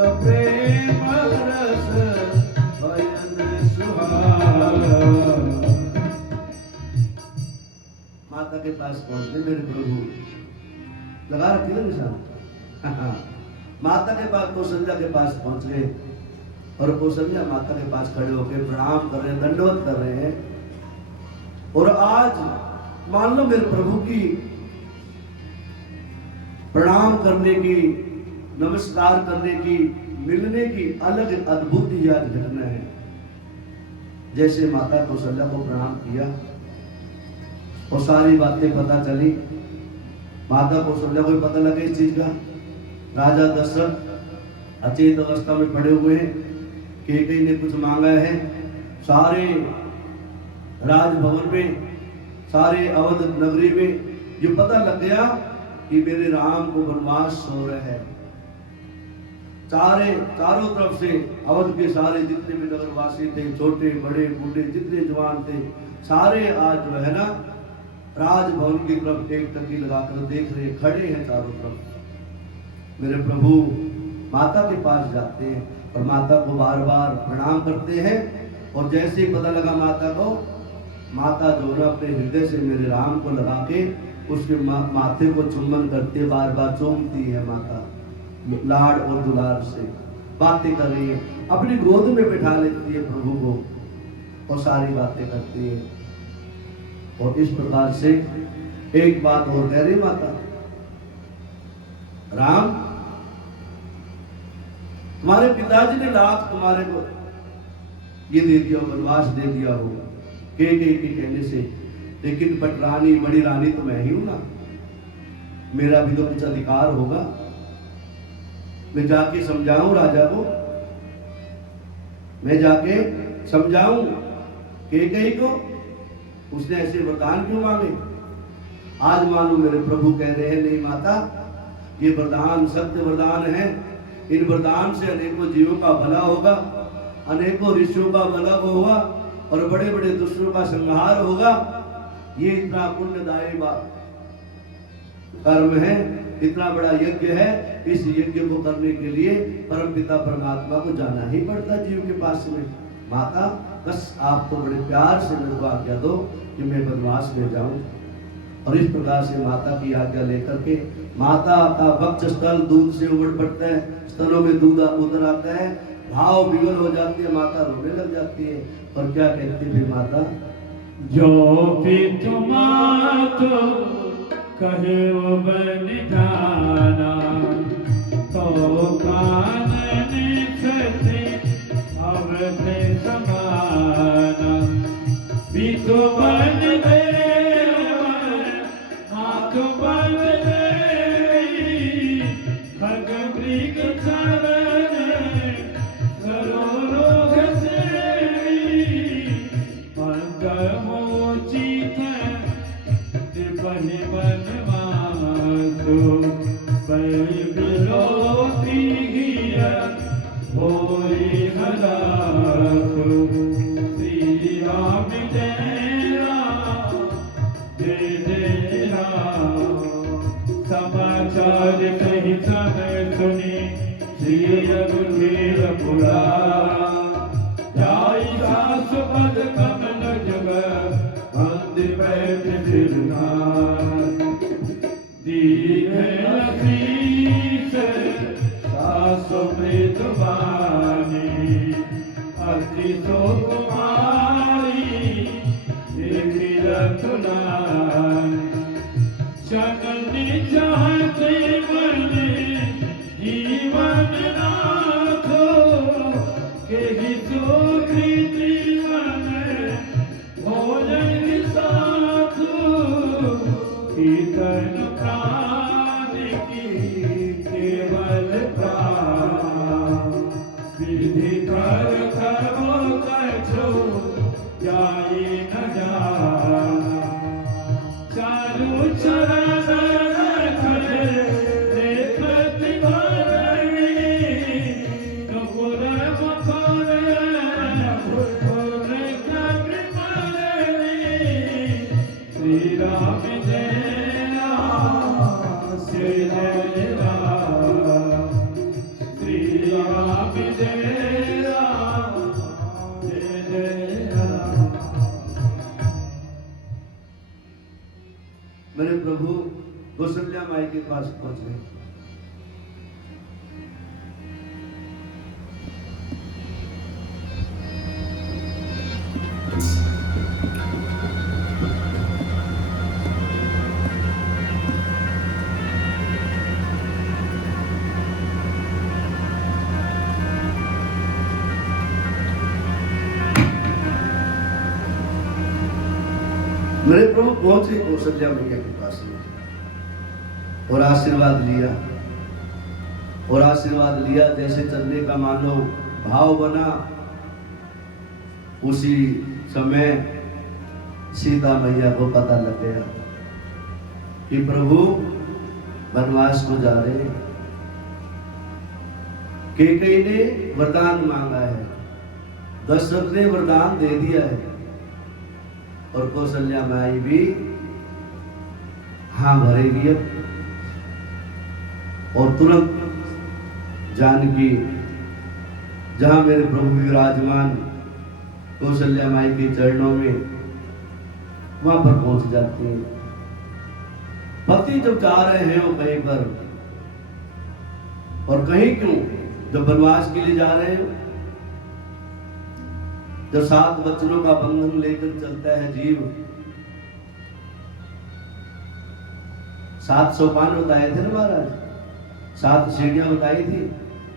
प्रेम रस भजन सुहाना। माता के पास पहुंचते मेरे प्रभु, लगा रखी ना निशान। माता के पास कौशल्या के पास पहुंच गए और कौशल्या माता के पास खड़े होकर प्रणाम कर रहे हैं, दंडवत कर रहे हैं। और आज मान लो मेरे प्रभु की प्रणाम करने की, नमस्कार करने की, मिलने की अलग अद्भुत याद घटना है। जैसे माता कौशल्या को प्रणाम किया और सारी बातें पता चली, माता कौशल्या को पता लगे इस चीज का। राजा दशरथ अचेत अवस्था में पड़े हुए हैं, कैकेयी ने कुछ मांगा है। सारे राजभवन में, सारे अवध नगरी में ये पता लग गया कि मेरे राम को वनवास हो रहा है। चारों तरफ से अवध के सारे जितने भी नगरवासी थे, छोटे बड़े बूढ़े जितने जवान थे, सारे आज जो है ना राजभवन की तरफ एक टकी लगाकर देख रहे, खड़े हैं चारों तरफ। मेरे प्रभु माता के पास जाते हैं और माता को बार बार प्रणाम करते हैं। और जैसे ही पता लगा माता को, माता जो है अपने हृदय से मेरे राम को लगा के उसके माथे को चुम्बन करते, बार बार चूमती है माता, लाड़ और दुलार से बातें कर रही है, अपनी गोद में बिठा लेती है प्रभु को और सारी बातें करती है। और इस प्रकार से एक बात और कह रही माता, राम तुम्हारे पिताजी ने लाख तुम्हारे को ये दे दिया, वनवास दे दिया होगा कैकेयी के कहने से, लेकिन बट रानी, बड़ी रानी तो मैं ही हूं ना, मेरा भी तो कुछ अधिकार होगा। मैं जाके समझाऊं राजा को, मैं जाके समझाऊं कैकेयी को, उसने ऐसे वरदान क्यों मांगे। आज मानो मेरे प्रभु कह रहे हैं, नहीं माता ये वरदान सत्य वरदान है, इन वरदान से अनेकों जीवों का भला होगा, अनेकों ऋषियों का भला होगा और बड़े बड़े दुष्टों का संहार होगा। ये इतना पुण्यदायी कर्म है, इतना बड़ा यज्ञ है। इस यज्ञ को करने के लिए परमपिता परमात्मा को जाना ही पड़ता जीव के पास में। माता बस आप तो बड़े प्यार से मेरे को आज्ञा दो कि मैं वनवास में जाऊं। और इस प्रकार से माता की आज्ञा लेकर के माता का वक्ष स्थल दूध से उमड़ पड़ता है, स्तनों में दूध उतर आता है, भाव विवल हो जाती है, माता रोने लग जाती है। और क्या कहती है माता, जो पितु मातु कहे वो बन जाना, तो कानन सते अवधि समाना। पितु बन गए मातु बन गई, खग मृग चरण सरोरोग सेवी। पंग मोचित दिपहि बनवासु, बलि विलोकी गिर होई हलासु। श्री राम जय राम जय जय राम। समाचार कही सब सुनी, श्री रघुवीर पुरा। जाई सासु पद कमल जग, बंद बैठ सिरनार। दीघे शीस सासु प्रीत बानी, अति सुकुमारी देखी रतुलानी। जननी चाहते बने जीवन नाथो, केहि सुकृत मन भोजन साथु। कीर्तन प्राण की केवल प्राण, विधि कर करो कछो राम जय राम जय जय राम। मेरे प्रभु कौशल्या माई के पास पहुंच गए। मेरे प्रभु पहुंचे कौशल्या मैया के पास में और आशीर्वाद लिया, और आशीर्वाद लिया जैसे चलने का मानो भाव बना। उसी समय सीता मैया को पता लग गया कि प्रभु वनवास को जा रहे हैं। कैकेयी ने वरदान मांगा है, दशरथ ने वरदान दे दिया है, और कौशल्या माई भी हाँ भरेगी अब। और तुरंत जानकी जहां मेरे प्रभु विराजमान कौशल्या माई के चरणों में, वहां पर पहुंच जाती है। पति जब जा रहे हैं वो कहीं पर, और कहीं क्यों, जब वनवास के लिए जा रहे हो, जब 7 वचनों का बंधन लेकर चलता है जीव, 7 सोपान बताए थे ना महाराज, 7 सीढ़ियां बताई थी।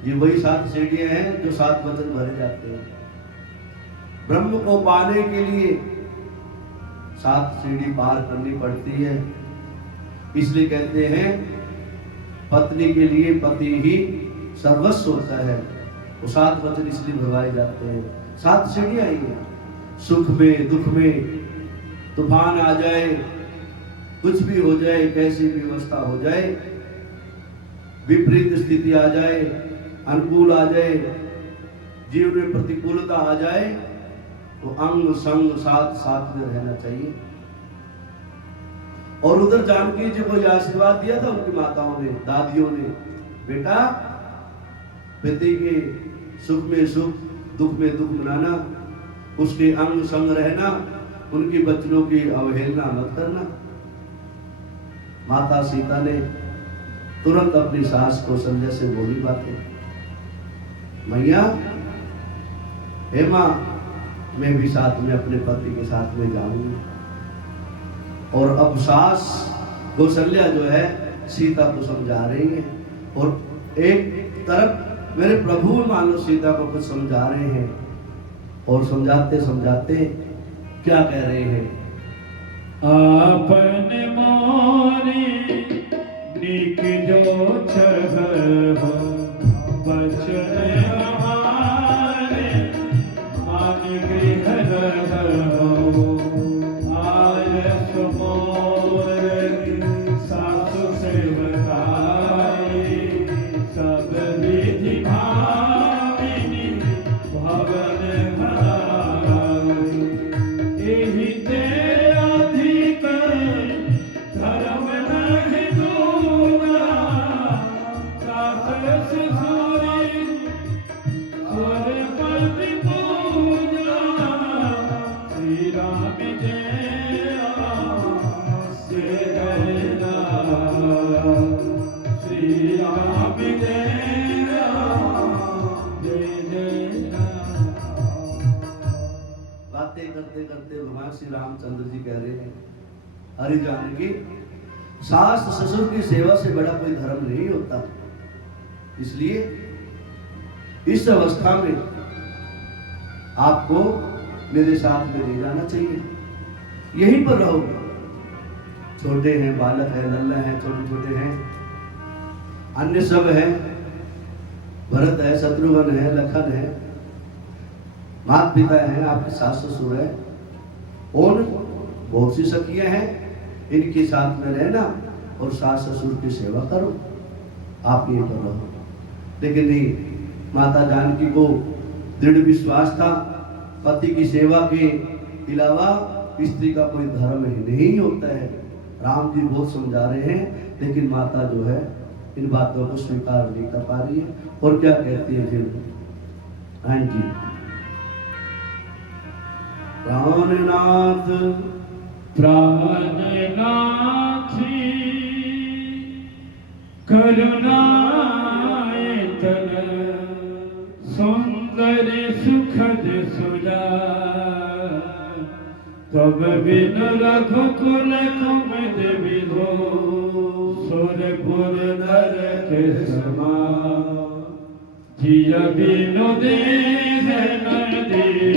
ये वही 7 सीढ़ियां हैं जो 7 वचन भरे जाते हैं। ब्रह्म को पाने के लिए 7 सीढ़ी पार करनी पड़ती है। इसलिए कहते हैं पत्नी के लिए पति ही सर्वस्व होता है। वो 7 वचन इसलिए भरवाए जाते हैं। 7 सीढ़ियां आई हैं। सुख में दुख में, तूफान आ जाए, कुछ भी हो जाए, कैसी भी अवस्था हो जाए, विपरीत स्थिति आ जाए, अनुकूल आ जाए, जीवन में प्रतिकूलता आ जाए, तो अंग संग साथ साथ में रहना चाहिए। और उधर जानकी जी को यह आशीर्वाद दिया था उनकी माताओं ने, दादियों ने, बेटा पति के सुख में सुख, दुख में दुख मनाना, उसके अंग संग रहना, उनकी बच्चों की अवहेलना मत करना। माता सीता ने तुरंत अपनी सास कौशल्या से बोली बातें, मैया हे मां, मैं भी साथ में अपने पति के साथ में जाऊंगी। और अब सास कौशल्या जो है सीता को समझा रही है, और एक तरफ मेरे प्रभु मानो सीता को कुछ समझा रहे हैं, और समझाते समझाते क्या कह रहे हैं, आपन मोरी निक जो छह हो, बचन हमारे मान गृह रहो। आयस मोर सासु सेवकाई, सब विधि भाविनी भवन भराई। एहि ते अधिक धर्म नहीं दूना, सास ससुरी स्वरपति पूजना। श्री राम जय राम जय राम, श्री राम जय राम जय जय राम। बातें करते करते भगवान श्री रामचंद्र जी कह रहे हैं, हरि जानकी, सास ससुर की सेवा से बड़ा कोई धर्म नहीं होता। इसलिए इस अवस्था में आपको मेरे साथ में नहीं जाना चाहिए, यहीं पर रहो। छोटे हैं, बालक है, लल्ला है, छोटे छोटे हैं, अन्य सब है, भरत है, शत्रुघ्न है, लखन है, माता पिता है, आपके सास ससुर है, और बहुत सी सखियां हैं, इनके साथ में रहना और सास ससुर की सेवा करो, आप ये करो। लेकिन नहीं, माता जानकी को दृढ़ विश्वास था, पति की सेवा के अलावा स्त्री का कोई धर्म ही नहीं होता है। राम जी बहुत समझा रहे हैं, लेकिन माता जो है इन बातों को स्वीकार नहीं कर पा रही है। और क्या कहती है फिर? हाँ जी, प्राणनाथ प्राणनाथी करुणायतन सुंदर सुखद सुजा तब बिन रघुकुल कुमद विधो सुरपुर नरक समा जिय बिनु देह न देवी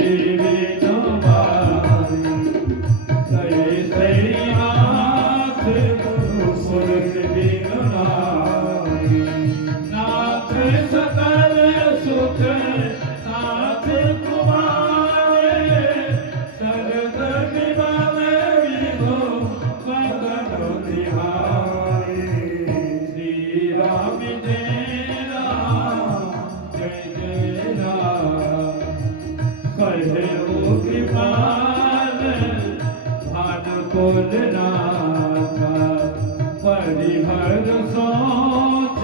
परिहर सोच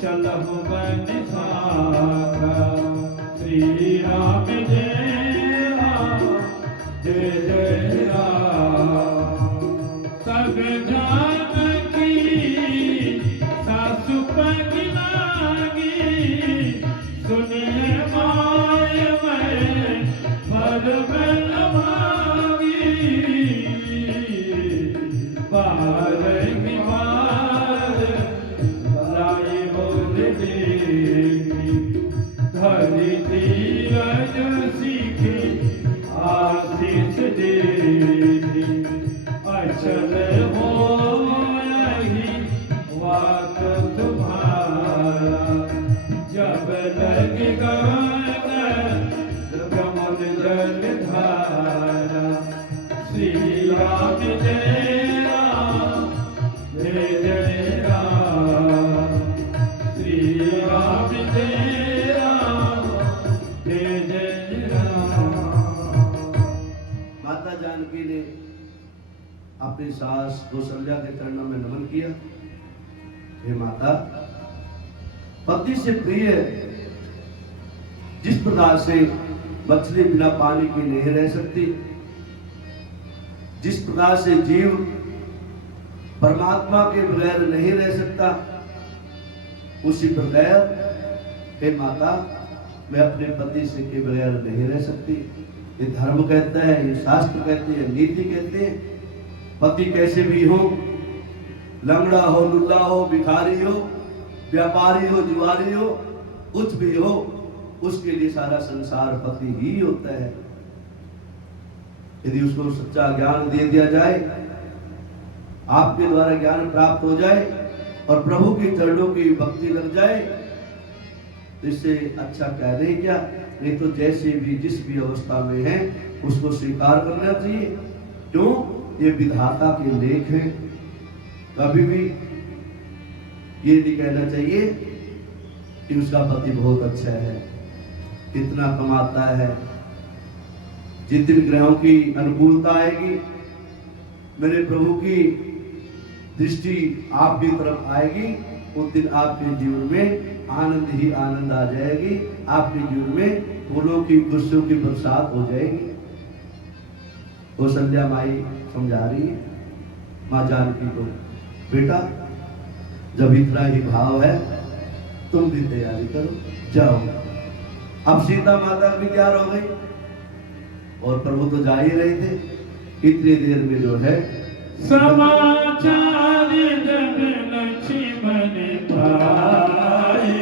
चलहु बन साखा श्री राम जय राम जय जय राम। सब जानकी सासु पग लागी सुनिए माय मैं भर बल मागी बार धरि धीरज सीखी आशीष देती अचल होयहि वाक तुम्हारा जब लग गगन कमल जल धारा श्री राम जय राम जय जय राम श्री राम जय जानकी ने अपनी सास कौशल्या के चरणों में नमन किया। हे माता, पति से प्रिय जिस प्रकार से मछली बिना पानी के नहीं रह सकती, जिस प्रकार से जीव परमात्मा के बगैर नहीं रह सकता, उसी प्रकार हे माता मैं अपने पति से के बगैर नहीं रह सकती। ये धर्म कहता है, ये शास्त्र कहते हैं, नीति कहते हैं। पति कैसे भी हो, लंगड़ा हो, लुल्ला हो, भिखारी हो, व्यापारी हो, जुआरी हो, कुछ भी हो, उसके लिए सारा संसार पति ही होता है। यदि उसको सच्चा ज्ञान दे दिया जाए, आपके द्वारा ज्ञान प्राप्त हो जाए और प्रभु के चरणों की भक्ति लग जाए, तो इससे अच्छा कह रहे क्या? नहीं तो जैसे भी जिस भी अवस्था में है उसको स्वीकार करना चाहिए। क्यों? ये विधाता के लेख हैं। कभी भी ये नहीं कहना चाहिए कि उसका पति बहुत अच्छा है, कितना कमाता है। जिस दिन ग्रहों की अनुकूलता आएगी, मेरे प्रभु की दृष्टि आपकी तरफ आएगी, उस दिन आपके जीवन में आनंद ही आनंद आ जाएगी। आपके जीवन में फूलों की खुशियों की बरसात हो जाएगी। कौशल्या माई समझा रही है माँ जानकी को, बेटा जब इतना ही भाव है तुम भी तैयारी करो, जाओ। अब सीता माता भी तैयार हो गई और प्रभु तो जा ही रहे थे। इतनी देर में जो है समाचार जब लक्ष्मण पाए,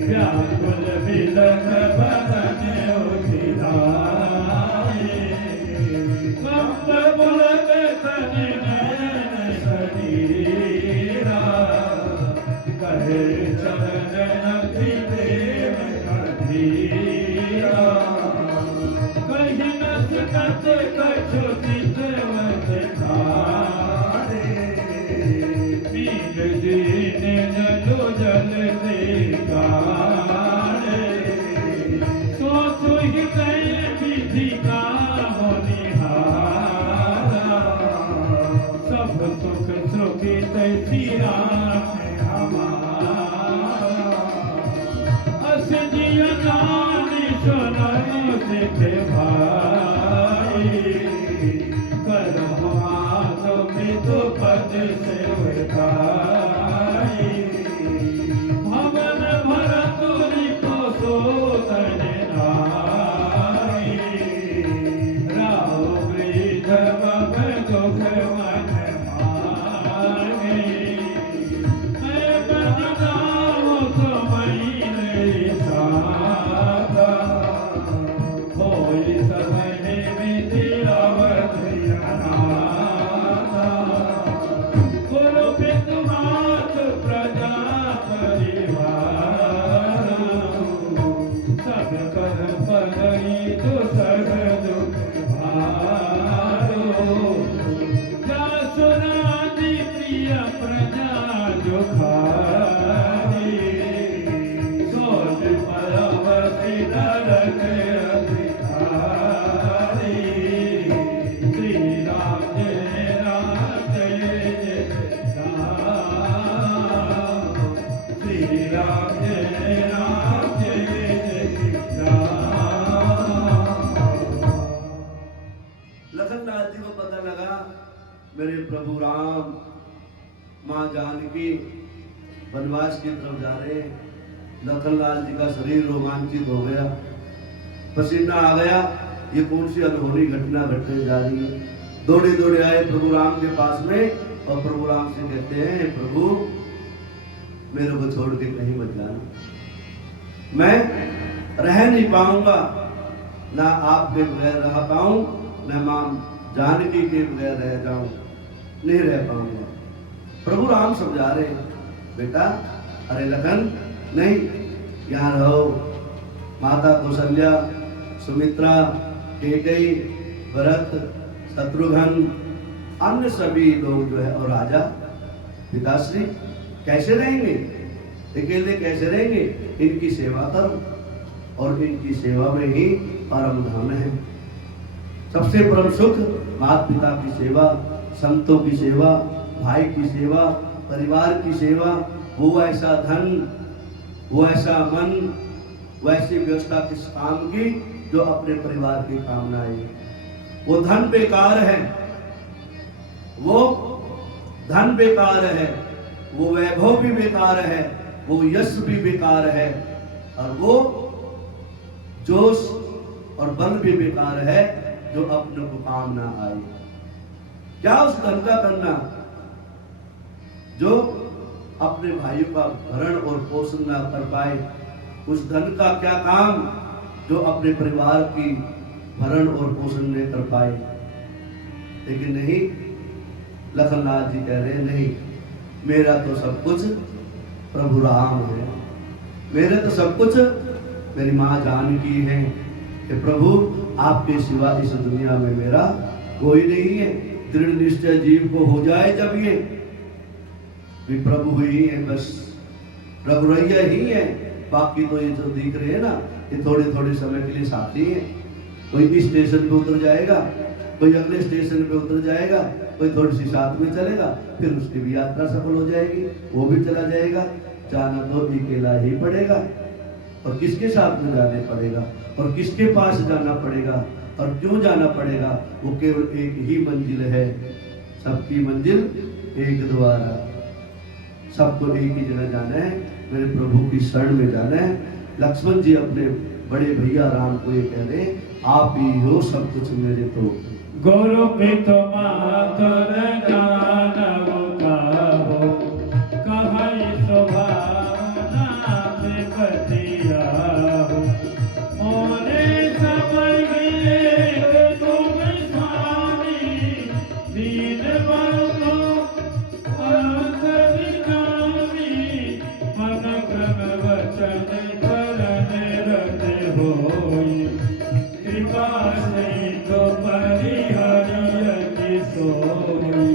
व्याकुल बिलख बदन उठिलाए, कंप पुलक तन नयन शरीरा, कहे चरण नथि प्रेम कधीरा, कहि न सकत कछु चितवत धारे, पीर दीन जलो जल गारे, सोचो ही कई विधि का होनिहारा, सब सुख सुखी तैसी राम जिया गानी सुनो सिख भाई करो मानो मृत्यु पद से उठाई भवन भरतुरी को सोदन नाई राव वृद्ध बब दुख मन मांगे मैं बन जाऊं तो मैं सादा होई सदने विधि अवधि अनाथा गुरु पितु मात प्रजा परिवार सब कर पगई तो सग दुख भारो जा सुनादि प्रिय प्रजा दुखारी सोच परवती नरक अधिकारी श्री राम जय राम जय राम श्री राम जय राम जय राम। लखनलाल जी को पता लगा मेरे प्रभु राम माँ जानकी वनवास की तरफ जा रहे हैं। लखनलाल जी का शरीर रोमांचित हो गया, पसीना आ गया। ये कौन सी अनहोनी घटना घटने जा रही है। दौड़े दौड़े आए प्रभु राम के पास में और प्रभु राम से कहते हैं, प्रभु मेरे को छोड़ के कहीं मत जाना, मैं रह नहीं पाऊंगा, ना आपके बगैर रह पाऊं, न मां जानकी के बगैर रह जाऊं, नहीं रह पाऊंगा। प्रभु राम समझा रहे, बेटा अरे लखन नहीं, यहाँ रहो। माता कौशल्या, सुमित्रा, कैकेयी, भरत, शत्रुघ्न, अन्य सभी लोग जो है, और राजा पिताश्री कैसे रहेंगे, अकेले कैसे रहेंगे। इनकी सेवा करो, और इनकी सेवा में ही परम धन है। सबसे परम सुख माता पिता की सेवा, संतों की सेवा, भाई की सेवा, परिवार की सेवा। वो ऐसा धन, वो ऐसा मन, वैसी व्यवस्था किस काम की जो अपने परिवार की कामना है। वो धन बेकार है, वो धन बेकार है, वो वैभव भी बेकार है, वो यश भी बेकार है, और वो जोश और बल भी बेकार है जो अपने को काम ना आए। क्या उस धन का करना जो अपने भाइयों का भरण और पोषण ना कर पाए। उस धन का क्या काम जो अपने परिवार की भरण और पोषण नहीं कर पाए। लेकिन नहीं, लखनलाल जी कह रहे नहीं, मेरा तो सब कुछ प्रभु राम है, मेरे तो सब कुछ मेरी माँ जानकी है कि प्रभु आपके सिवा इस दुनिया में मेरा कोई नहीं है। दृढ़ निश्चय जीव को हो जाए जब ये भी प्रभु ही है, बस रघुरैया ही है। बाकी तो ये जो दिख रहे हैं ना, ये थोड़े थोड़े समय के लिए साथी है। कोई इस स्टेशन पे उतर जाएगा, कोई अगले स्टेशन पे उतर जाएगा, कोई थोड़ी सी साथ में चलेगा, फिर उसकी भी यात्रा सफल हो जाएगी, वो भी चला जाएगा। जाना तो अकेला ही पड़ेगा, और किसके साथ में जाने पड़ेगा, और किसके पास जाना पड़ेगा, और क्यों जाना पड़ेगा। वो केवल एक ही मंजिल है, सबकी मंजिल एक द्वारा। सबको एक ही जगह जाना है, मेरे प्रभु की शरण में जाना है। लक्ष्मण जी अपने बड़े भैया राम को ये कह रहे, आप ही हो सब कुछ मेरे तो। गुरु पितु मातुर जानव काहू, कहई सुभावना से बतियाहू। मोरे समय मिले तुम स्वामी, दीन बंधु अंत विनामी। मन क्रम वचन चरण रत होई, कृपा से तो परिहरिय सोई।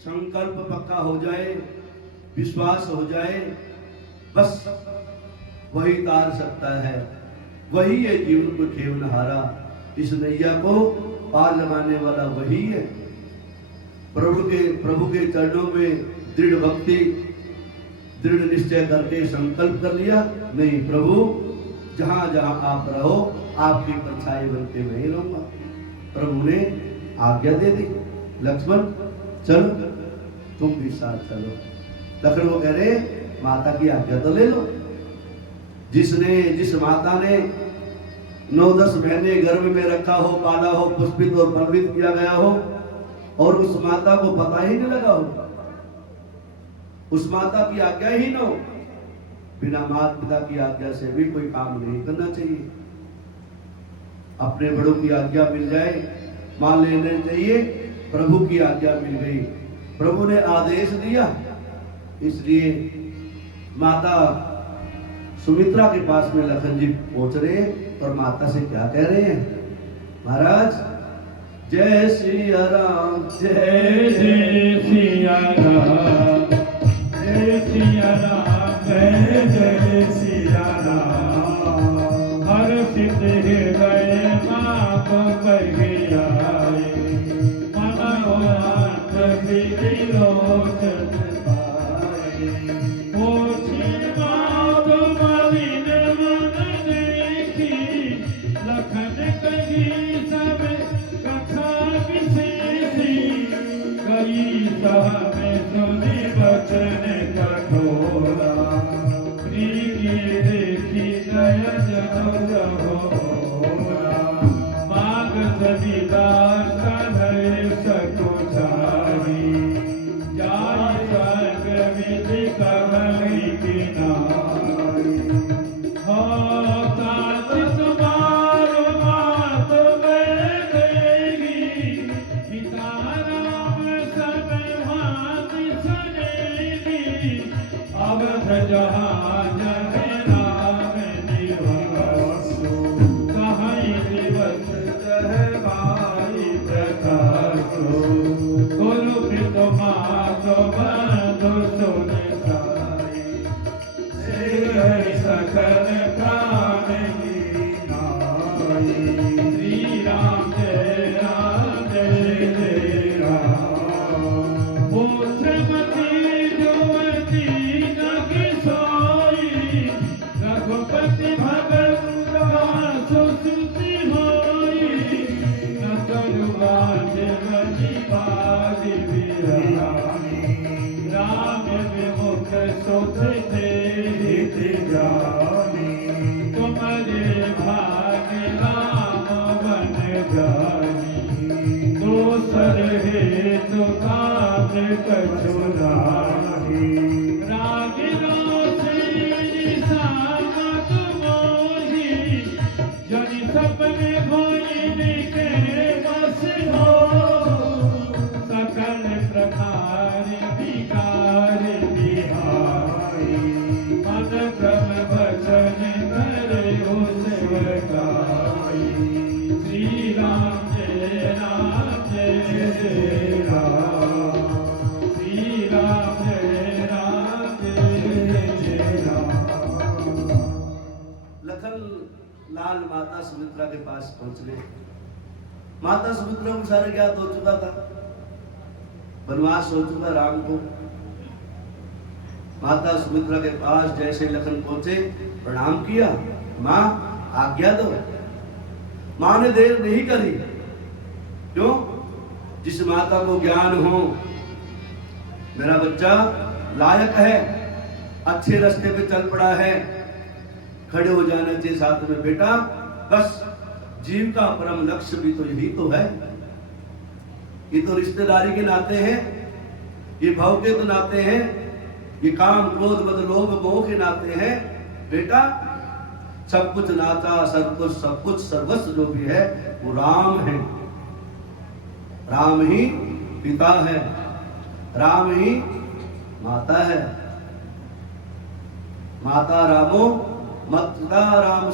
संकल्प पक्का हो जाए, विश्वास हो जाए, बस वही तार सकता है, वही है जीवन को खेवनहारा। इस नैया को पार लगाने वाला वही है। प्रभु के चरणों में दृढ़ भक्ति, दृढ़ निश्चय करके संकल्प कर लिया, नहीं प्रभु जहां जहां आप रहो आपकी परछाई बनके मैं ही रहूंगा। प्रभु ने आज्ञा दे दी, लक्ष्मण चलो तुम भी साथ चलो। लक्ष्मण को कह रहे माता की आज्ञा तो ले लो। जिस माता ने 9-10 महीने गर्भ में रखा हो, पाला हो, पुष्पित और पलवित किया गया हो, और उस माता को पता ही नहीं लगा हो, उस माता की आज्ञा ही न हो, बिना माता पिता की आज्ञा से भी कोई काम नहीं करना चाहिए। अपने बड़ों की आज्ञा मिल जाए मान लेने चाहिए। प्रभु की आज्ञा मिल गई, प्रभु ने आदेश दिया, इसलिए माता सुमित्रा के पास में लखन जी पहुंच रहे हैं और माता से क्या कह रहे हैं, महाराज जय सिया राम, जय जय सिया राम, जय सिया राम, जय जय सिया राम। हर सिद्ध हृदय माप कही आए, मनोवांछ विधि लोचन पाए। ओछी मात मलिन मन देखी, लखन कही सब कथा विशेषी। कई सामे सुनि वचन कठोरा, प्रीति देखी दया जन जहोरा। माग सविदास कलय सकुचारी, जाय स्वर्ग विधि कमली किनारी। हो तात तुम्हारो मात मैं देगी, पिता राम सब भांति सनेगी। अवध जहाँ जय राम निवासो, कहीं दिवस जय भाई प्रकाशो। गुरु पित मात बंधु सुन साई, सकल प्राण की नाई। श्री राम जय राम, जय जय राम। पुत्रमती जुवती जग सोई, रघुपति भगत सुश्रुति होई। न करुवाज बनी बाली बिरानी, राम विमुख सुख देहित जानी। तुम्हारे भाग राम बन जानी, दोसर हेतु काम कछु नाही। रागी रोषी सामत मोही, जनि सपने भोइनि के बस हो। सकल प्रकार विकार बिहारी, मन क्रम वचन करे हो सेवकाई। श्री राम जय राम, जय जय राम। श्री राम जय राम, जय जय राम। लखन लाल माता सुमित्रा के पास पहुंच गए। माता सुमित्रा को सारा ज्ञात हो चुका था, वनवास हो चुका राम को। माता सुमित्रा के पास जैसे लखन पहुंचे, प्रणाम किया, माँ आज्ञा दो। माँ ने देर नहीं करी, क्यों? जिस माता को ज्ञान हो मेरा बच्चा लायक है, अच्छे रास्ते पे चल पड़ा है, खड़े हो जाना चाहिए साथ में बेटा। बस जीव का परम लक्ष्य भी तो यही तो है। ये तो रिश्तेदारी के नाते हैं, ये भाव के तो नाते हैं, ये काम क्रोध मद लोभ मोह के नाते हैं। बेटा सब कुछ नाता, सब कुछ सर्वस्व जो भी है वो राम है। राम ही पिता है, राम ही माता है। माता रामो मत्ता राम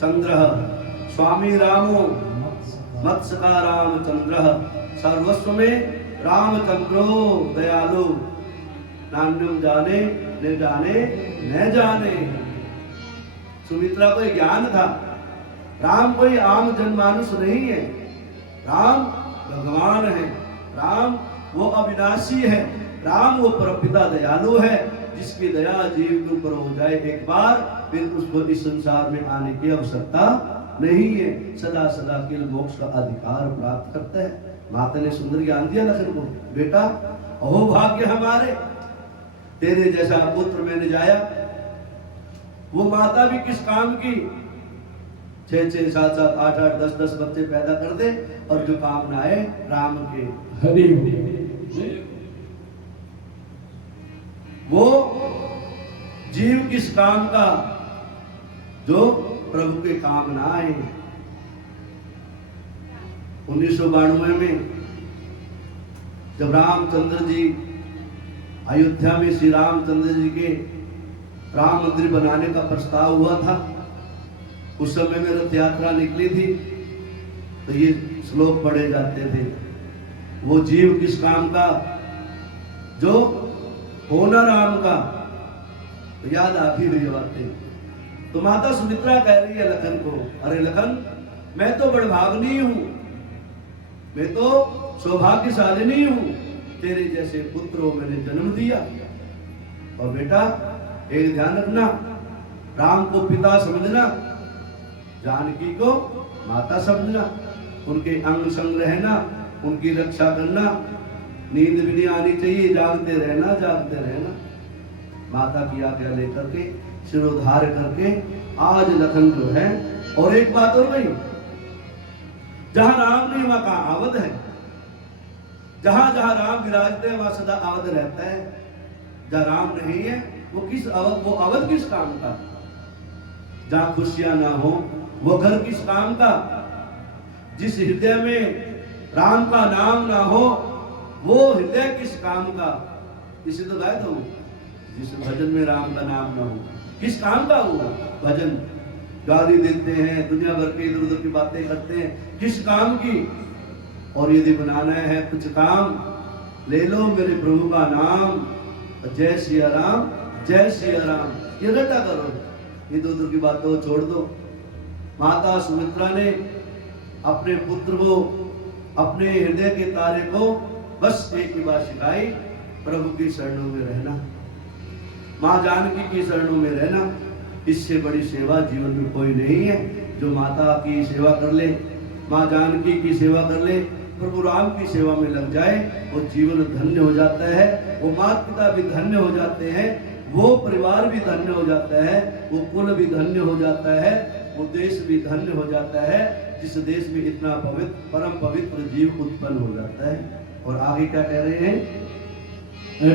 चंद्र, स्वामी रामो मत्स्य का रामचंद्र। सर्वस्व में रामचंद्रो दयालु नान्यम जाने न जाने न जाने। सुमित्रा को ज्ञान था राम कोई आम जनमानुष नहीं है, राम भगवान है, राम वो अविनाशी है, राम वो परमपिता दयालु है, जिसकी दया जीव के ऊपर हो जाए एक बार फिर उसको इस संसार में आने की आवश्यकता नहीं है, सदा सदा के लिए मोक्ष का अधिकार प्राप्त करता है। माता ने सुंदर ज्ञान दिया लखन को, बेटा अहो भाग्य हमारे, तेरे जैसा पुत्र मैंने जाया। वो माता भी किस काम की, 6-6, 7-7, 8-8, 10-10 बच्चे पैदा कर दे और जो काम ना आए राम के। हरि वो जीव किस काम का जो प्रभु के काम ना आए। 1992 में जब रामचंद्र जी अयोध्या में श्री रामचंद्र जी के राम मंदिर बनाने का प्रस्ताव हुआ था, उस समय में रथ यात्रा निकली थी तो ये श्लोक पढ़े जाते थे, वो जीव किस काम का जो होना राम का। तो याद आती हुई बातें। तो माता सुमित्रा कह रही है लखन को, अरे लखन मैं तो बड़भाग्नी हूं, मैं तो सौभाग्यशालिनी हूं, तेरे जैसे पुत्र को मैंने जन्म दिया। और बेटा एक ध्यान रखना, राम को पिता समझना, जानकी को माता समझना, उनके अंग संग रहना, उनकी रक्षा करना, नींद भी नहीं आनी चाहिए, जागते रहना जागते रहना। माता की आज्ञा लेकर के सिरोधार करके आज लखन जो है। और एक बात और नहीं, जहां राम नहीं वहां का अवध है, जहां जहां राम विराजते हैं वहां सदा अवध रहता है। जहां राम नहीं है वो किस अवध, वो अवध किस काम का। जहां खुशियां ना हो वो घर किस काम का। जिस हृदय में राम का नाम ना हो वो हृदय किस काम का। इसे तो गाय दो, जिस भजन में राम का नाम ना हो किस काम का वो भजन। गाली देते हैं, दुनिया भर के इधर उधर की बातें करते हैं, किस काम की। और यदि बनाना है कुछ काम, ले लो मेरे प्रभु का नाम, जय सिया राम जय सिया राम, ये रटा करो, इधर उधर की बातों छोड़ दो। माता सुमित्रा ने अपने पुत्र को, अपने हृदय के तारे को बस एक ही बात सिखाई, प्रभु की शरणों में रहना, मां जानकी की शरणों में रहना। इससे बड़ी सेवा जीवन में कोई नहीं है। जो माता की सेवा कर ले, मां जानकी की सेवा कर ले, प्रभु राम की सेवा में लग जाए, वो जीवन धन्य हो जाता है, वो माता पिता भी धन्य हो जाते हैं, वो परिवार भी धन्य हो जाता है, वो कुल भी धन्य हो जाता है, वो देश भी धन्य हो जाता है, जिस देश में इतना पवित्र परम पवित्र जीव उत्पन्न हो जाता है। और आगे क्या कह रहे हैं,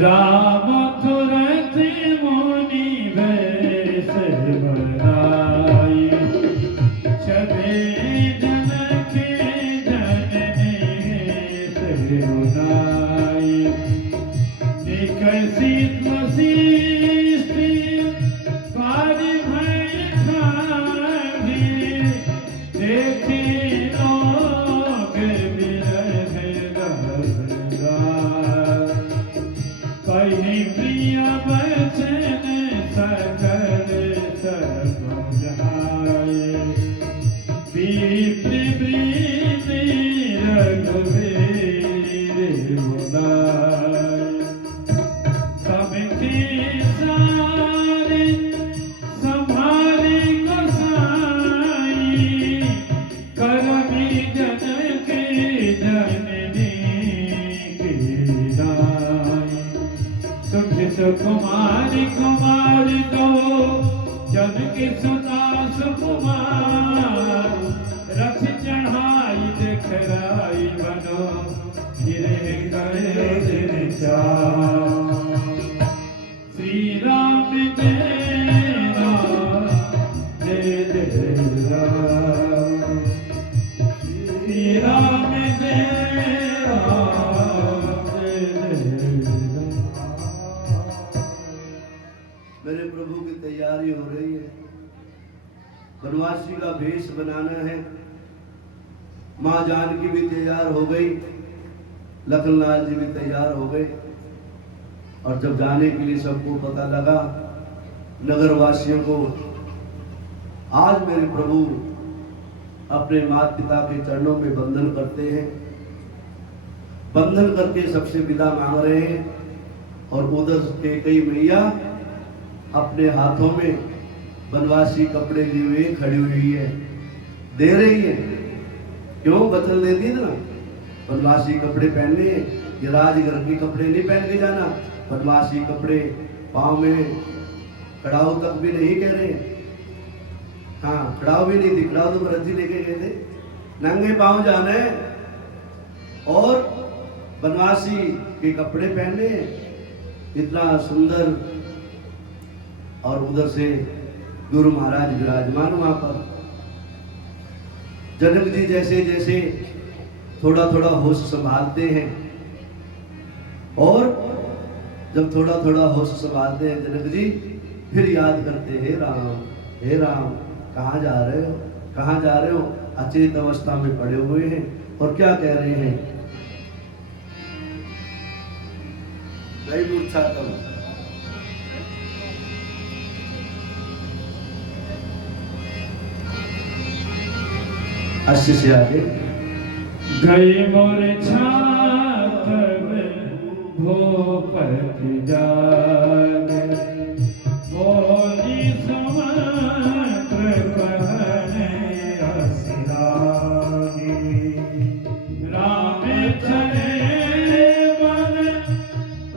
राम तुरंत मुनि वेश बनाई, छबे जन के जननी सुनाई, विकसित वशिष्ठ पारि भय खाधे, देखे लोग विरह रसदार, कहीं प्रिय वचन सकल समझाए, विप्र वृत्ति रघुवीर बुलाए, सबके सारे संभाले गोसाई, करमी जन के जननी की दाई, सुख सुकुमारी कुमारी दो जन की सुता सुकुमार, रथ चढ़ाई दिखराई बनो गिरे करे दिन चार, श्री राम जय राम जय जय राम, श्री राम जय राम जय जय राम। मेरे प्रभु की तैयारी हो रही है, वनवासी का भेष बनाना है। मां जानकी भी तैयार हो गई, लखनलाल जी भी तैयार हो गए और जब जाने के लिए सबको पता लगा, नगर वासियों को, आज मेरे प्रभु अपने माता पिता के चरणों में बंधन करते हैं, बंधन करके सबसे विदा मांग रहे हैं, और उधर के कई मैया अपने हाथों में बनवासी कपड़े लिए हुए खड़ी हुई है, दे रही है। क्यों वचन दे दी ना, बनवासी कपड़े पहनने, ये राजगर के कपड़े नहीं पहन के जाना, बनवासी कपड़े, पाँव में कड़ाऊ तक भी नहीं कह रहे। हाँ, कड़ाऊ भी नहीं थी, कड़ाऊ तो भरत जी लेके गए थे, नंगे पाँव जाना है और बनवासी के कपड़े पहनने, इतना सुंदर। और उधर से गुरु महाराज विराजमान वहां पर। जनक जी जैसे जैसे थोड़ा थोड़ा होश संभालते हैं, और जब थोड़ा थोड़ा होश संभालते हैं जनक जी, फिर याद करते हे राम, कहाँ जा रहे हो, कहाँ जा रहे हो। अचेत अवस्था में पड़े हुए हैं और क्या कह रहे हैं, गई मूर्छा तब। अस्सी से आगे गई मोर छातव भूपति जाग, बोली समत्र कहने असिरागे। राम चले वन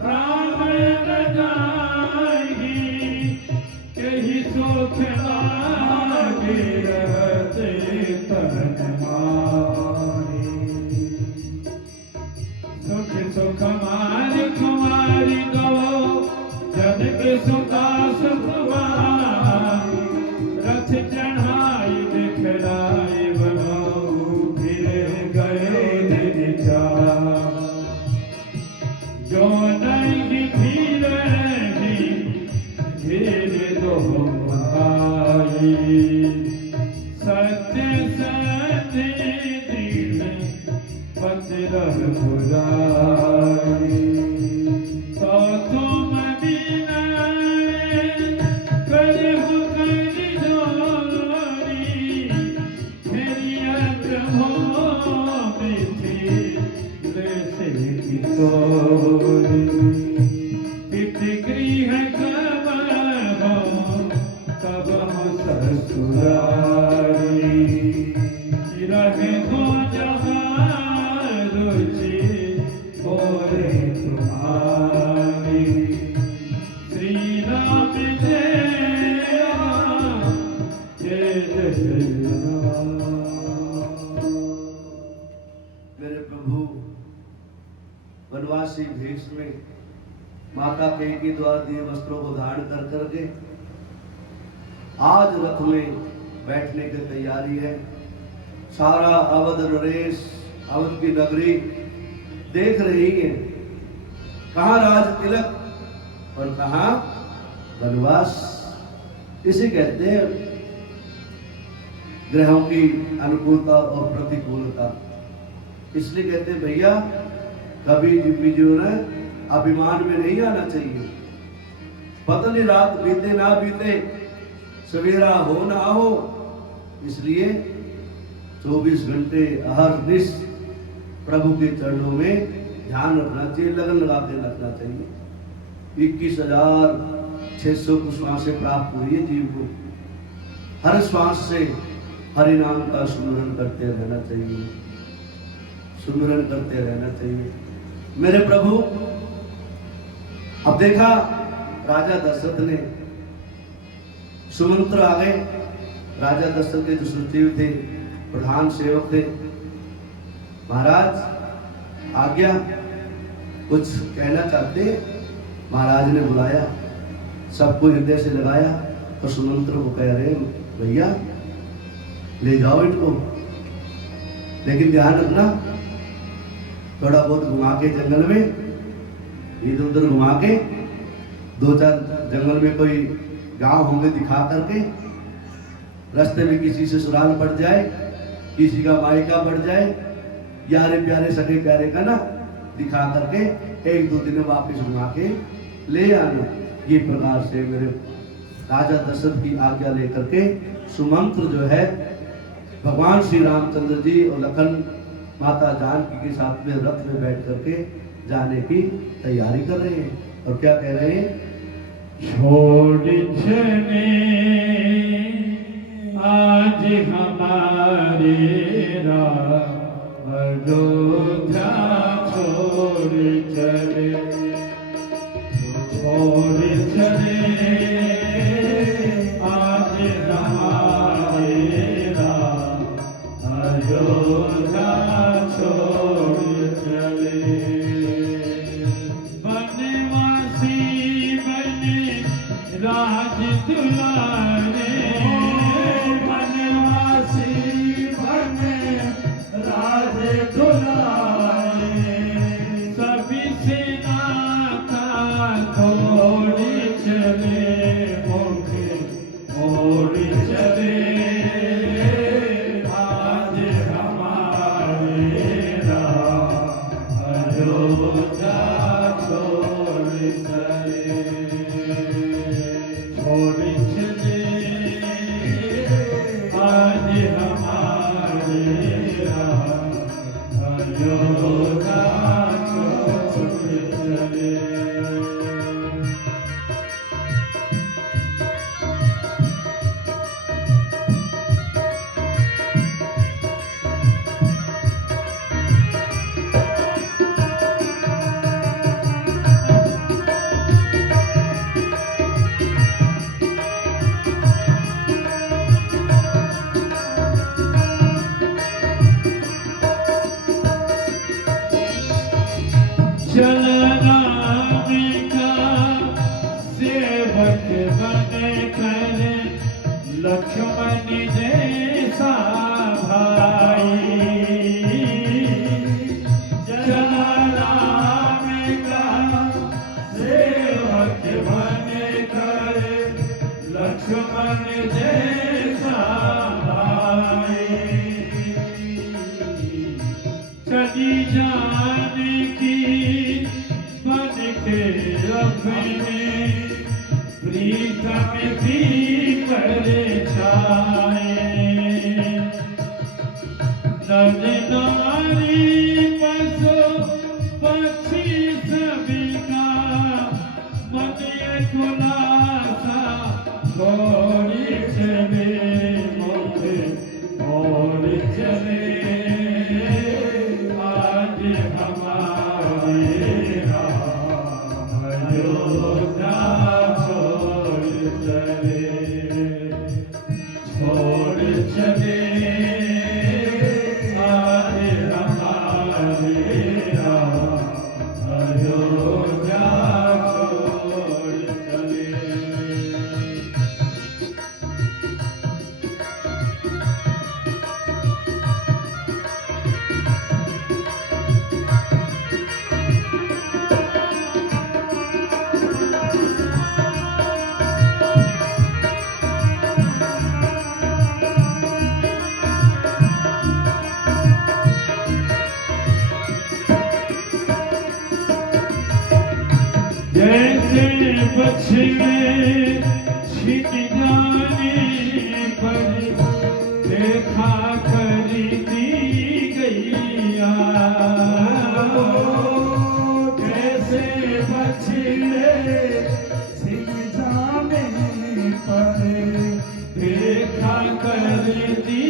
राम न जाहि, कहि सुख लागे रहते तन मारे। सुख सुख मारी कुमारी गो, जन के सुखा सुख मारी। रथ चढ़ाई दिखलाई बनो, फिर गए दिन चार। जो नहीं फिर धीरे दो भाई, सत्य सत्य दिल पत्र बुराई। तो तुम बिना करहु कर जोरी, मेरी प्रभु मिथिल से किशोरी। पितृगृह कबहु कबहु ससुरारी, रहे हो जहाँ रुचि होए तुम्हारी। श्री राम जय राम, जय जय राम। मेरे प्रभु वनवासी भेष में माता के द्वारा दिए वस्त्रों को धारण कर करके आज रथ में बैठने की तैयारी है। सारा अवध नरेश, अवध की नगरी देख रही है, कहाँ राज तिलक और कहाँ वनवास। इसे कहते हैं ग्रहों की अनुकूलता और प्रतिकूलता। इसलिए कहते हैं भैया, कभी भी जो है अभिमान में नहीं आना चाहिए। पता नहीं रात बीते ना बीते, सवेरा हो ना हो, इसलिए 24 घंटे हर निश प्रभु के चरणों में ध्यान रखना चाहिए, लगन लगा के रखना चाहिए। 21,600 को श्वासें प्राप्त हुई है जीव को। हर श्वास से हरि नाम का सुमिरन करते रहना चाहिए, सुमिरन करते रहना चाहिए। मेरे प्रभु, अब देखा राजा दशरथ ने, सुमंत्र आ गए। राजा दशरथ के जो सचिव थे, प्रधान सेवक थे, महाराज आज्ञा, कुछ कहना चाहते हैं। महाराज ने बुलाया, सबको हृदय से लगाया और सुमंत्र को कह रहे, भैया ले जाओ इनको, लेकिन ध्यान रखना थोड़ा बहुत घुमा के जंगल में, इधर उधर घुमा के, 2-4 जंगल में कोई गांव होंगे दिखा करके, रास्ते में किसी से ससुराल पड़ जाए, किसी का मायका पड़ जाए, यारे प्यारे सगे प्यारे का ना दिखा करके 1-2 दिन में वापस घुमा के ले आना। ये प्रकार से मेरे राजा दशरथ की आज्ञा लेकर के सुमंत्र जो है भगवान श्री रामचंद्र जी और लखन माता जानकी के साथ में रथ में बैठ करके जाने की तैयारी कर रहे हैं। और क्या कह रहे हैं? छोड़ चले आज हमारे राम अयोध्या छोड़ चले, छोड़ चले आज हमारे राम अयोध्या छोड़ चले। बनवासी बने राज दुलारे, बनवासी बने राज दुलारे, सभी से नाता तोड़ चले, मुख मोड़ चले आज हमारे राम अयोध्या छोड़ चले, छोड़ चले आज हमारे राम अयोध्या छोड़ चले। चल राम का सेवक बने कर लक्ष्मण जैसा भाई, चल राम का सेवक बने कर लक्ष्मण जैसा भाई, चली जाने की बन के अपने प्रीतम की करे छाए, नर नारी पशु पक्षी सभी का मन खुलासा छोड़ चले, मुख मोड़ चले आज हमारे राम अयोध्या छोड़ चले, छोड़ चले आज हमारे राम अयोध्या छोड़ चले। जैसे बछड़े छिप जाने पर देखा करती गैया, जैसे बछड़े छिप जाने पर देखा करती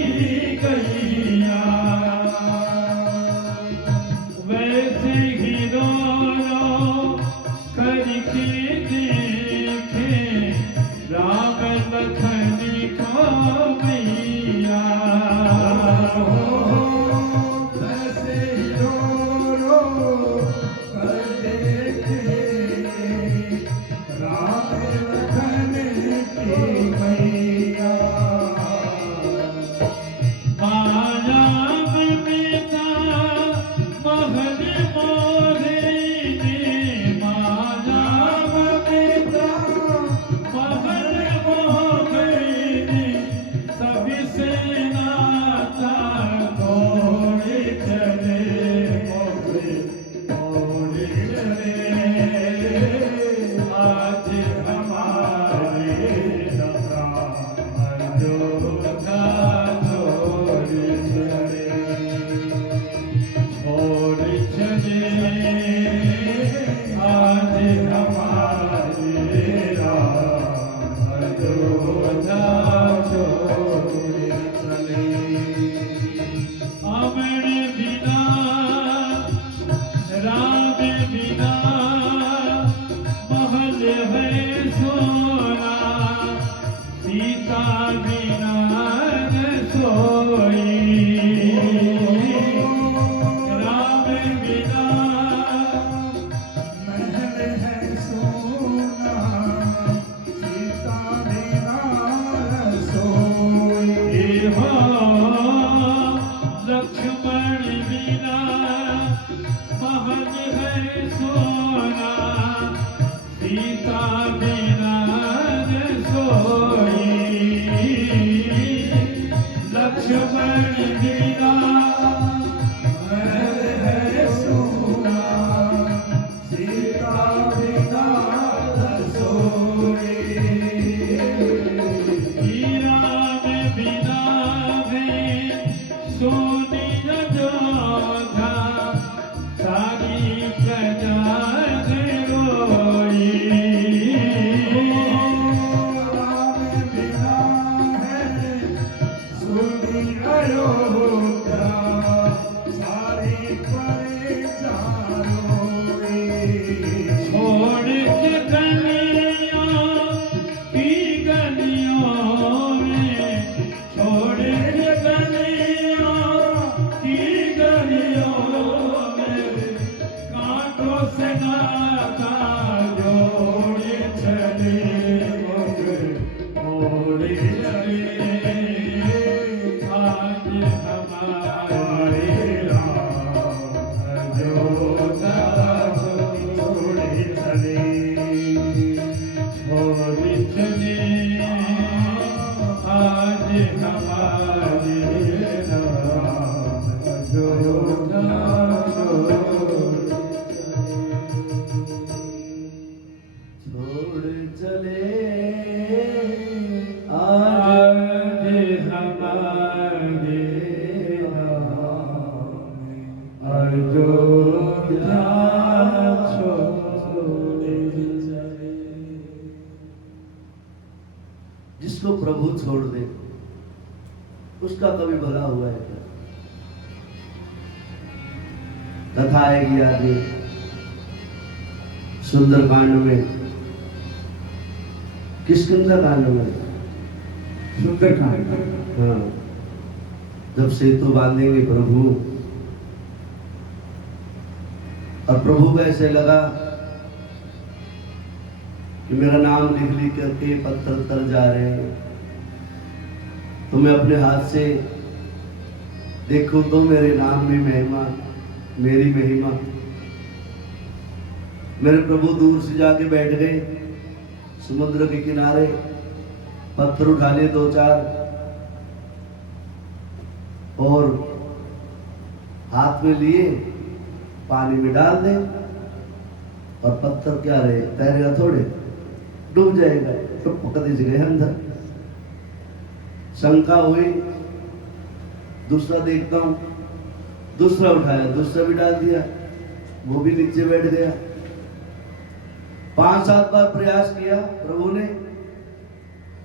गैया, वैसे ही रो करके देखे राम लखन को मैया, वैसे रो कर देखे राम लखन की मैया, माया ममता महल मोरे ने, माया बिना महल है सोना, सीता बिना न सोई। राम बिना महल है सोना, सीता बिना न सोई। हो लक्ष्मण बिना महल है सोना, सीता बिना न सोई। लक्ष्मण बिना महल है सोना, सीता बिना न सोई। राम बिना है सोनी अयोध्या, सारी प्रजा रोई। राम बिना है सोनी अयोध्या, सारी प्रजा रोई। छोड़ के गलियों की गलियों में, छोड़ के गलियों की गलियों में, कांटों से नाता जोड़े चले मोड़े चले। आज हमारे राम अयोध्या छोड़े चले, छोड़े चले। आज हमारे राम अयोध्या छोड़ चले आज हमारे राम अयोध्या छोड़े चले। जिसको प्रभु छोड़ दे उसका कभी भला हुआ है क्या? कथा आएगी आगे सुंदरकांड में, किष्किंधा कांड में। सुंदरकांड। हाँ, जब सेतु बांधेंगे प्रभु, और प्रभु को ऐसे लगा कि मेरा नाम लिख करके पत्थर तर जा रहे हैं, तो मैं अपने हाथ से देखूं तो मेरे नाम में महिमा, मेरी महिमा। मेरे प्रभु दूर से जाके बैठ गए समुद्र के किनारे, पत्थर उठा लिए 2-4 और हाथ में लिए पानी में डाल दे, और पत्थर क्या रहे, तैरेगा थोड़े, डूब जाएगा। तो पकड़ गए अंदर। शंका हुई, दूसरा देखता हूं, दूसरा उठाया, दूसरा भी डाल दिया, वो भी नीचे बैठ गया। 5-7 बार प्रयास किया प्रभु ने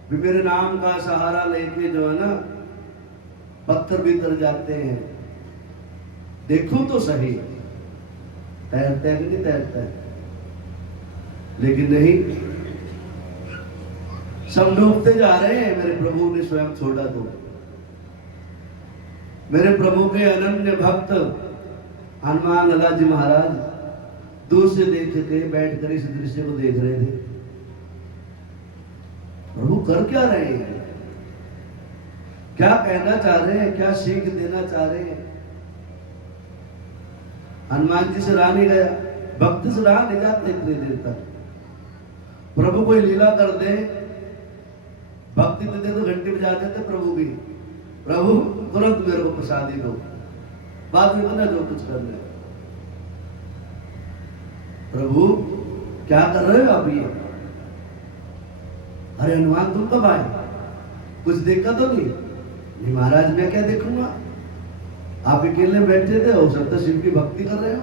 भी, मेरे नाम का सहारा लेके जो है ना पत्थर भी तर जाते हैं, देखूं तो सही तैरता है कि नहीं तैरता है। लेकिन नहीं, सब डूबते जा रहे हैं। मेरे प्रभु ने स्वयं छोड़ा तो। मेरे प्रभु के अनन्य भक्त हनुमान लाला जी महाराज दूर से देख के बैठ कर इस दृश्य को देख रहे थे। प्रभु कर क्या रहे हैं, क्या कहना चाह रहे हैं, क्या सीख देना चाह रहे हैं। हनुमान जी से रहा नहीं गया, भक्त से रहा नहीं जाते इतनी देर तक। प्रभु कोई लीला कर दे, भक्ति तो दे, तो घंटी बजा देते प्रभु भी, प्रभु तुरंत मेरे को प्रसादी दो, बाद में बना जो कुछ कर रहे। प्रभु क्या कर रहे हो आप ये? अरे हनुमान तुम कब आए, कुछ देखा तो नहीं? महाराज मैं क्या देखूंगा, आप अकेले बैठे थे, हो सकता शिव की भक्ति कर रहे हो।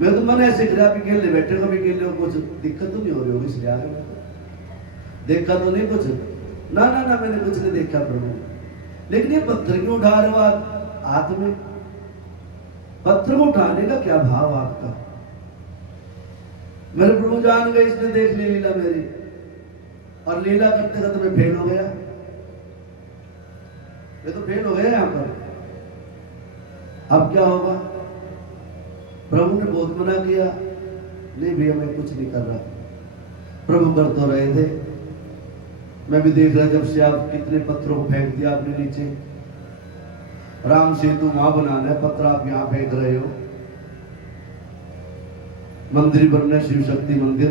मैं तो मन ऐसे कर, आप अकेले बैठे हो, अकेले हो, कुछ दिक्कत तो नहीं हो रही होगी इसलिए आ गए। देखा तो नहीं कुछ? ना ना ना, मैंने कुछ नहीं देखा प्रभु। लेकिन ये पत्थर क्यों उठा रहे हो आप हाथ में? पत्थर को उठाने का क्या भाव आपका? मेरे प्रभु जान गए इसने देख ली लीला मेरी, और लीला करते करते मैं फेल हो गया। मैं तो फेल हो गया यहां पर। अब क्या होगा? प्रभु ने बहुत मना किया, नहीं भैया मैं कुछ नहीं कर रहा। प्रभु कर तो रहे थे, मैं भी देख रहा। जब से आप कितने पत्थरों को फेंक दिया आपने नीचे, राम सेतु वहां बनाना है, पत्थर आप यहां फेंक रहे हो। मंदिर बनना है, शिव शक्ति मंदिर,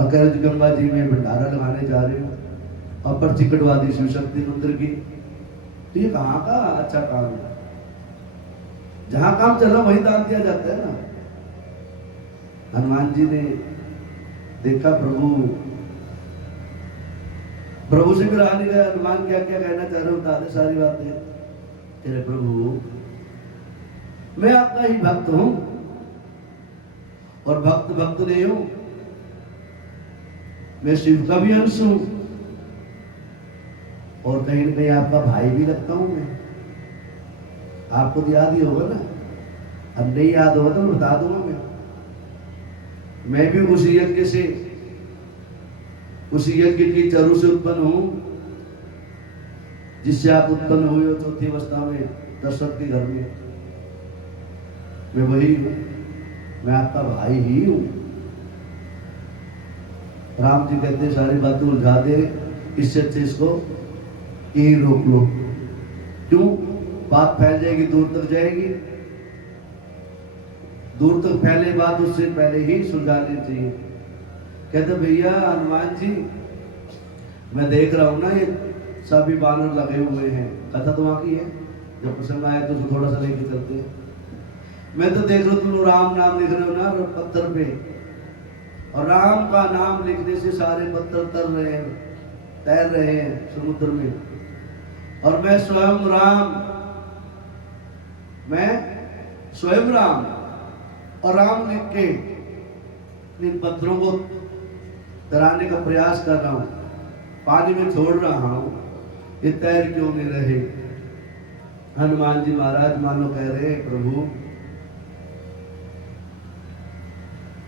अकरज गंगा जी में भंडारा लगाने जा रहे हो, और पर्ची कटवा दी शिव शक्ति मंदिर की। तो ये कहाँ का अच्छा काम है? जहां काम चल रहा वही दान दिया जाता है ना। हनुमान जी ने देखा प्रभु से भी रहा नहीं गया। हनुमान क्या क्या कहना चाह रहे हो बता दे सारी बातें। तेरे प्रभु मैं आपका ही भक्त हूं, और भक्त भक्त नहीं हूं, मैं शिव का भी अंश हूं, और कहीं न कहीं आपका भाई भी लगता हूं मैं। आपको तो याद ही होगा ना, अब नहीं याद होगा तो मैं बता दूंगा। मैं भी उसी यज्ञ की चरु से उत्पन्न हूं, जिससे आप उत्पन्न हुए हो चौथी अवस्था में दशरथ के घर में। मैं वही हूं, मैं आपका भाई ही हूं। राम जी कहते सारी बातें उलझा दे, इससे अच्छे इसको यही रोक लो। क्यों? बात फैल जाएगी, दूर तक जाएगी। दूर तक फैले बात उससे पहले ही सुलझा लेनी चाहिए। कहते भैया हनुमान जी मैं देख रहा हूं ना, ये सभी बानर लगे हुए हैं। कथा तो वहां की है, जब प्रसंग आया तो थोड़ा सा लेके चलते हैं। मैं तो देख रहा हूं तुम राम नाम लिख रहे हो ना पत्थर पे, और राम का नाम लिखने से सारे पत्थर तैर रहे हैं समुद्र में। और मैं स्वयं राम और राम लिख के इन पत्थरों को तैराने का प्रयास कर रहा हूं, पानी में छोड़ रहा हूं, ये तैर क्यों नहीं रहे? हनुमान जी महाराज मानो कह रहे हैं प्रभु,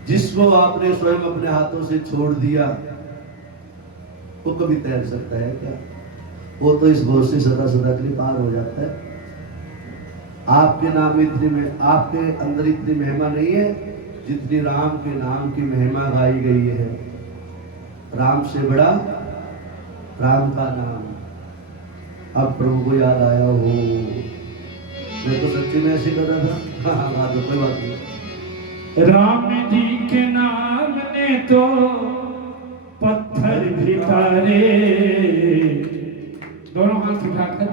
जिसको आपने स्वयं अपने हाथों से छोड़ दिया वो कभी तैर सकता है क्या? वो तो इस बोझ से सदा सदा के लिए पार हो जाता है। आपके नाम आपके अंदर इतनी महिमा नहीं है जितनी राम के नाम की महिमा गाई गई है। राम से बड़ा राम का नाम। अब प्रभु को याद आया हो, मैं तो सच्ची में ऐसे कर रहा था। हाँ तो कोई बात नहीं। राम जी के नाम ने तो पत्थर भी तारे। दोनों हाथ उठाकर